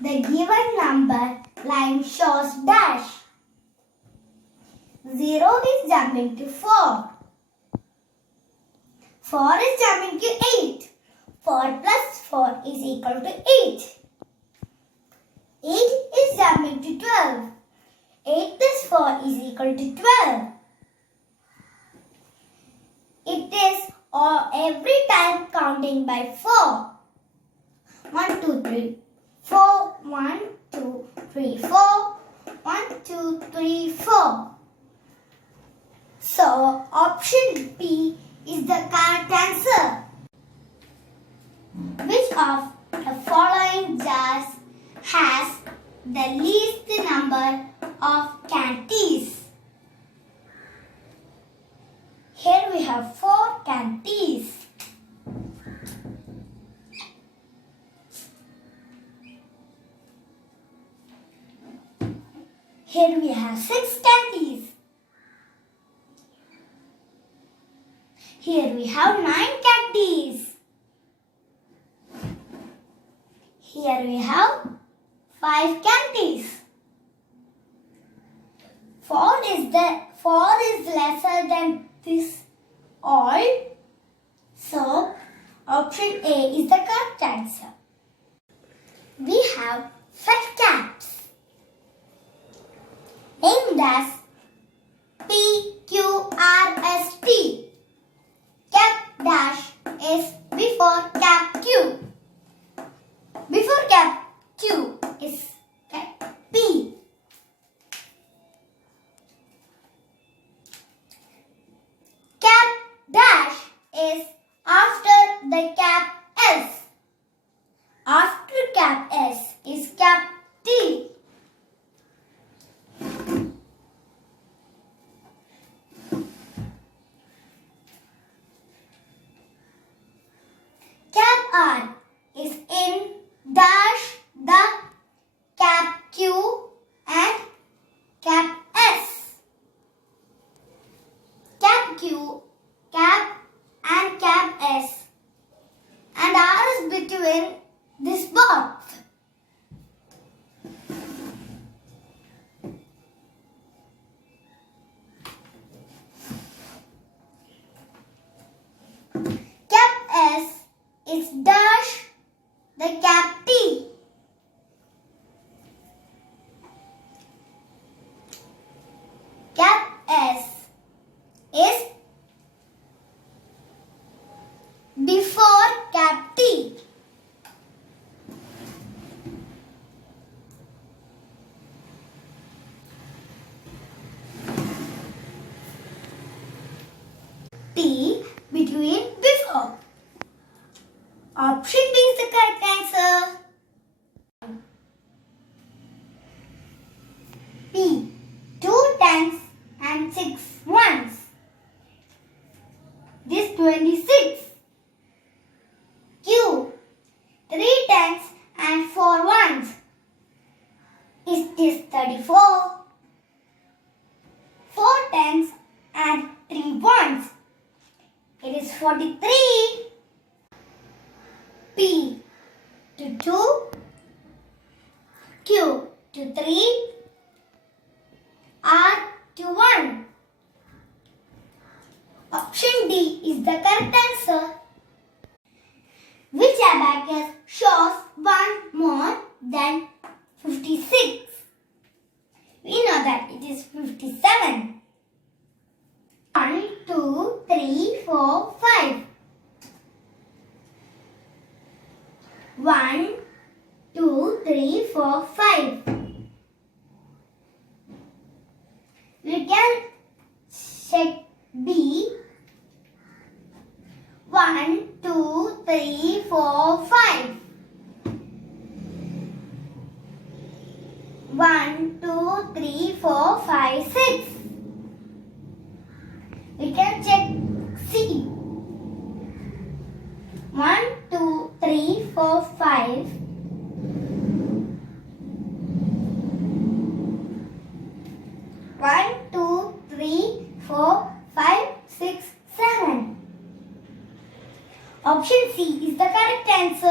The given number line shows dash. 0 is jumping to 4. 4 is jumping to 8. 4 plus 4 is equal to 8. 8 is jumping to 12. 8 plus 4 is equal to 12. It is every time counting by 4. 1, 2, 3, 4. 1, 2, 3, 4. 1, 2, 3, 4. So, option B is the correct answer. Which of the following jars has the least number of candies? Here we have 4 candies. Here we have 6 candies. Here we have 9 candies. Here we have 5 candies. 4 is lesser than this all. So option A is the correct answer. We have 5 caps named as PQRST. Cap dash is before cap Q. Before cap Q is cap P. Cap dash is after the cap S. After cap S is cap T. Cap R is in dash the cap Q and cap S. Cap Q, cap and cap S. And R is between this box. Cap S is dash the cap T. Cap S is before cap T. T between before. Option D is the correct answer. P. 2 tens and 6 ones. This 26. Q. 3 tens and 4 ones. Is this 34? 4 tens and 3 ones. It is 43. P to 2, Q to 3, R to 1. Option D is the correct answer. Which abacus shows 1 more than 56? We know that it is 57. 1, 2, 3, 4, 5. 1, 2, 3, 4, 5. We can check B. 1, 2, 3, 4, 5. 1, 2, 3, 4, 5, 6. We can check C. 1, 2, 3, 4, 5. 1, 2, 3, 4, 5, 6, 7. Option C is the correct answer.